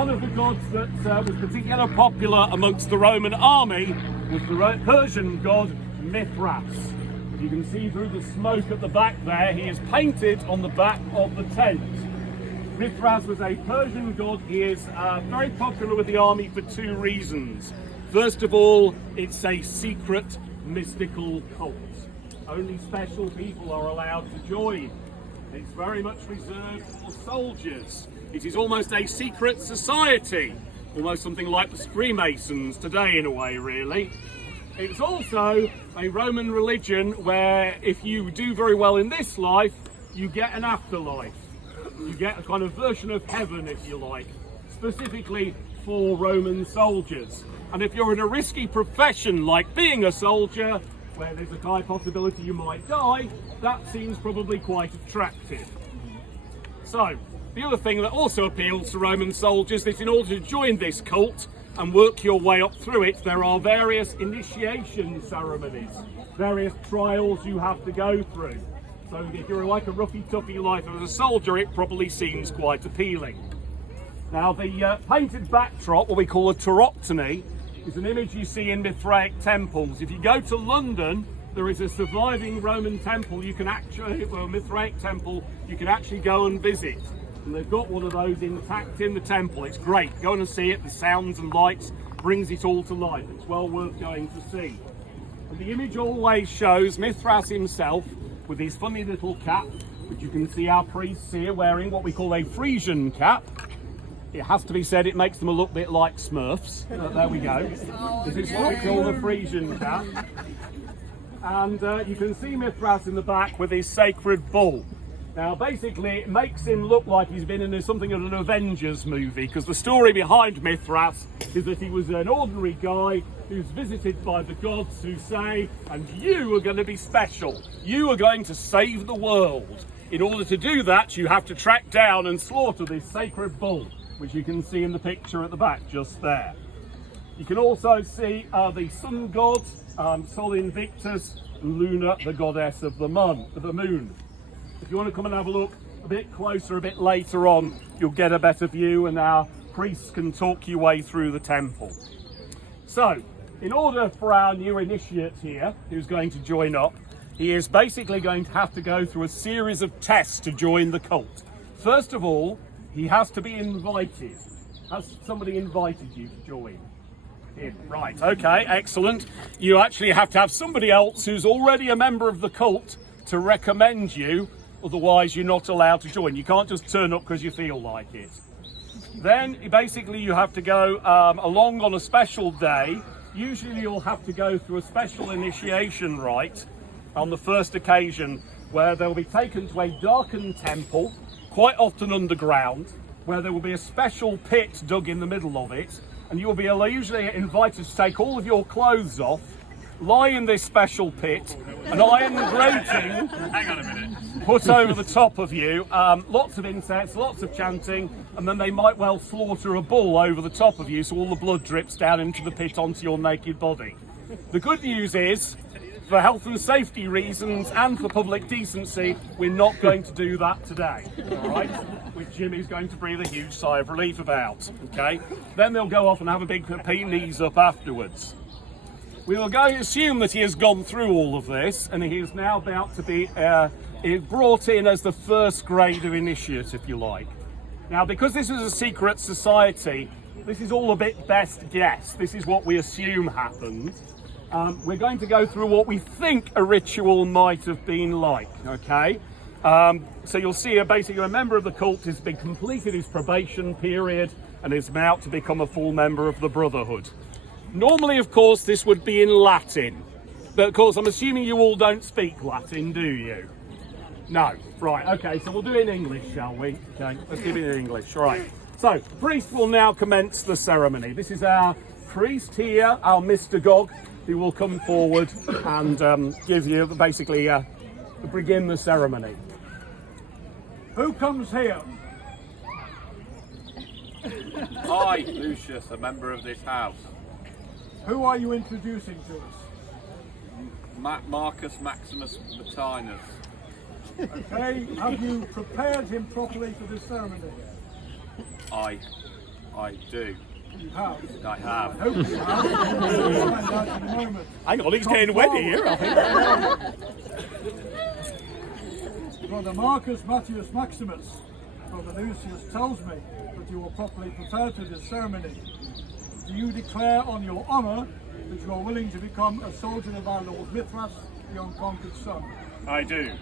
one of the gods that was particularly popular amongst the Roman army was the Persian god Mithras. You can see through the smoke at the back there, he is painted on the back of the tent. Mithras was a Persian god. He is very popular with the army for two reasons. First of all, it's a secret mystical cult. Only special people are allowed to join. It's very much reserved for soldiers. It is almost a secret society, almost something like the Freemasons today in a way, really. It's also a Roman religion where if you do very well in this life, you get an afterlife. You get a kind of version of heaven, if you like, specifically for Roman soldiers. And if you're in a risky profession like being a soldier, where there's a high possibility you might die, that seems probably quite attractive. So, the other thing that also appeals to Roman soldiers is in order to join this cult and work your way up through it, there are various initiation ceremonies, various trials you have to go through. So if you're like a roughy-toughy life as a soldier, it probably seems quite appealing. Now the painted backdrop, what we call a tauroctony, is an image you see in Mithraic temples. If you go to London, there is a surviving Roman temple you can actually, well, Mithraic temple, you can actually go and visit. And they've got one of those intact in the temple. It's great. Go and see it. The sounds and lights brings it all to life. It's well worth going to see. And the image always shows Mithras himself with his funny little cap, which you can see our priests here wearing what we call a Frisian cap. It has to be said, it makes them a look bit like Smurfs. There we go. This is what we call the Frisian cap. And you can see Mithras in the back with his sacred bull. Now basically it makes him look like he's been in something of an Avengers movie, because the story behind Mithras is that he was an ordinary guy who's visited by the gods who say, and you are going to be special, you are going to save the world. In order to do that, you have to track down and slaughter this sacred bull, which you can see in the picture at the back just there. You can also see the sun gods, Sol Invictus, and Luna, the goddess of the moon. If you want to come and have a look a bit closer, a bit later on, you'll get a better view and our priests can talk your way through the temple. So, in order for our new initiate here, who's going to join up, he is basically going to have to go through a series of tests to join the cult. First of all, he has to be invited. Has somebody invited you to join? Right, okay, excellent. You actually have to have somebody else who's already a member of the cult to recommend you. Otherwise, you're not allowed to join. You can't just turn up because you feel like it. Then, basically, you have to go along on a special day. Usually, you'll have to go through a special initiation rite on the first occasion, where they'll be taken to a darkened temple, quite often underground, where there will be a special pit dug in the middle of it, and you'll be usually invited to take all of your clothes off, lie in this special pit, an iron grating hang on a minute, put over the top of you, lots of incense, lots of chanting, and then they might well slaughter a bull over the top of you so all the blood drips down into the pit onto your naked body. The good news is, for health and safety reasons and for public decency, we're not going to do that today, all right? Which Jimmy's going to breathe a huge sigh of relief about, okay? Then they'll go off and have a big knees up afterwards. We will go assume that he has gone through all of this and he is now about to be brought in as the first grade of initiate, if you like. Now, because this is a secret society, this is all a bit best guess. This is what we assume happened. We're going to go through what we think a ritual might have been like, okay? So you'll see basically a member of the cult has been completed his probation period and is about to become a full member of the Brotherhood. Normally, of course, this would be in Latin. But of course, I'm assuming you all don't speak Latin, do you? No. Right, okay, so we'll do it in English, shall we? Okay, let's give it in English. All right. So, the priest will now commence the ceremony. This is our priest here, our Mr. Gog, who will come forward and give you, basically, begin the ceremony. Who comes here? I, Lucius, a member of this house. Who are you introducing to us? Marcus Maximus Martinus. Okay, have you prepared him properly for this ceremony? I. I do. You have. I have. Hope you have. We'll find out in a moment. Hang on, he's getting wet here, I think. Brother Marcus Matthias Maximus, Brother Lucius tells me that you are properly prepared for this ceremony. Do you declare on your honour that you are willing to become a soldier of our Lord Mithras, the unconquered sun? I do.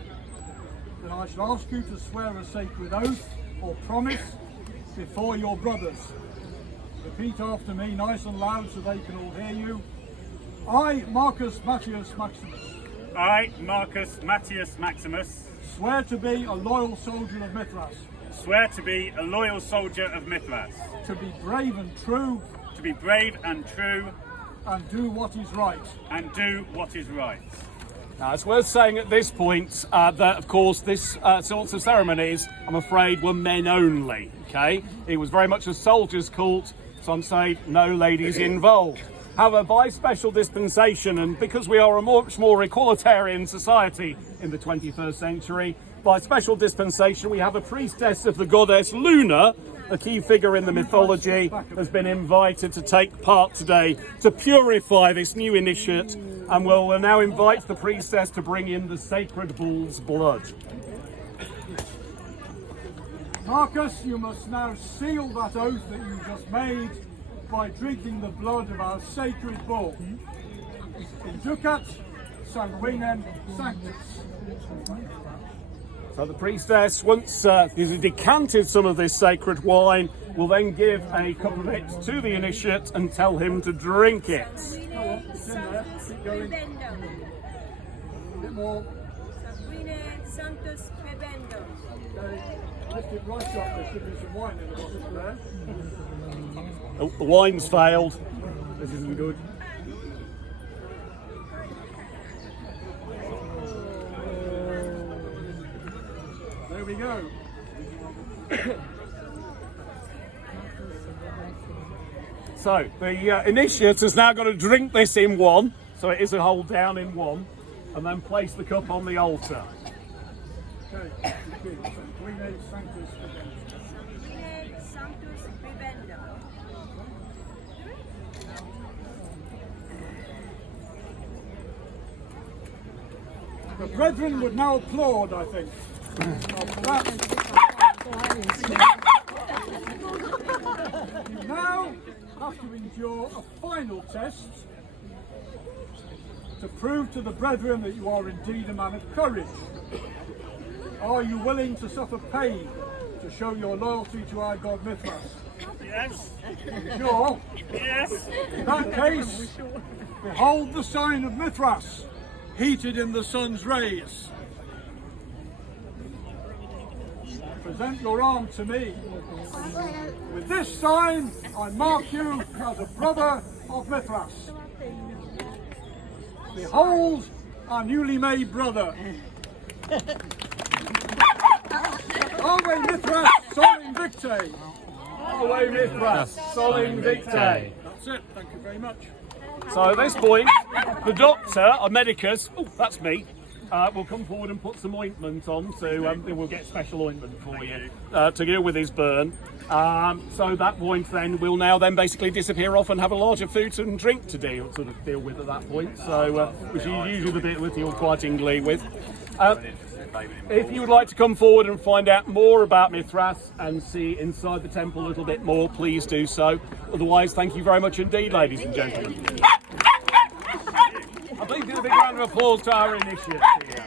Then I shall ask you to swear a sacred oath or promise before your brothers. Repeat after me nice and loud so they can all hear you. I, Marcus Matthias Maximus, I, Marcus Matthias Maximus, swear to be a loyal soldier of Mithras, swear to be a loyal soldier of Mithras, to be brave and true, to be brave and true, and do what is right. and do what is right. Now, it's worth saying at this point that, of course, this sorts of ceremonies, I'm afraid, were men only, okay? It was very much a soldier's cult. Some say no ladies involved. However, by special dispensation, and because we are a much more egalitarian society in the 21st century, by special dispensation we have a priestess of the goddess Luna, a key figure in the mythology, has been invited to take part today to purify this new initiate, and will now invite the priestess to bring in the sacred bull's blood. Marcus, you must now seal that oath that you just made by drinking the blood of our sacred bull. Inducat sanguinem sanctus. So the priestess, once he's decanted some of this sacred wine, will then give a cup of it to the initiate and tell him to drink it. Keep going. A bit more. Sanctus bebendo. Okay. Lift it right up. There should be some wine in the bottom there. Oh, the wine's failed. This isn't good. There we go. So the initiate has now got to drink this in one, so it is a hold down in one, and then place the cup on the altar. Okay. Sanguine sanctus bebendo. Sanguine sanctus bebendo. The brethren would now applaud, I think. After that, you now have to endure a final test to prove to the brethren that you are indeed a man of courage. Are you willing to suffer pain to show your loyalty to our god Mithras? Yes, Sure? yes. In that case, behold the sign of Mithras, heated in the sun's rays. Present your arm to me. With this sign, I mark you as a brother of Mithras. Behold our newly made brother. Away Mithras, sol invicte. Away Mithras, sol invicte. That's it, thank you very much. So at this point, the doctor, a medicus, oh, that's me, will come forward and put some ointment on, so we'll get special ointment for you to deal with his burn. So that point then will now then basically disappear off and have a larger food and drink to deal with at that point. So which is usually the bit that you're quite tingly with. If you would like to come forward and find out more about Mithras and see inside the temple a little bit more, please do so. Otherwise, thank you very much indeed, ladies and gentlemen. I think give a big round of applause to our initiates here.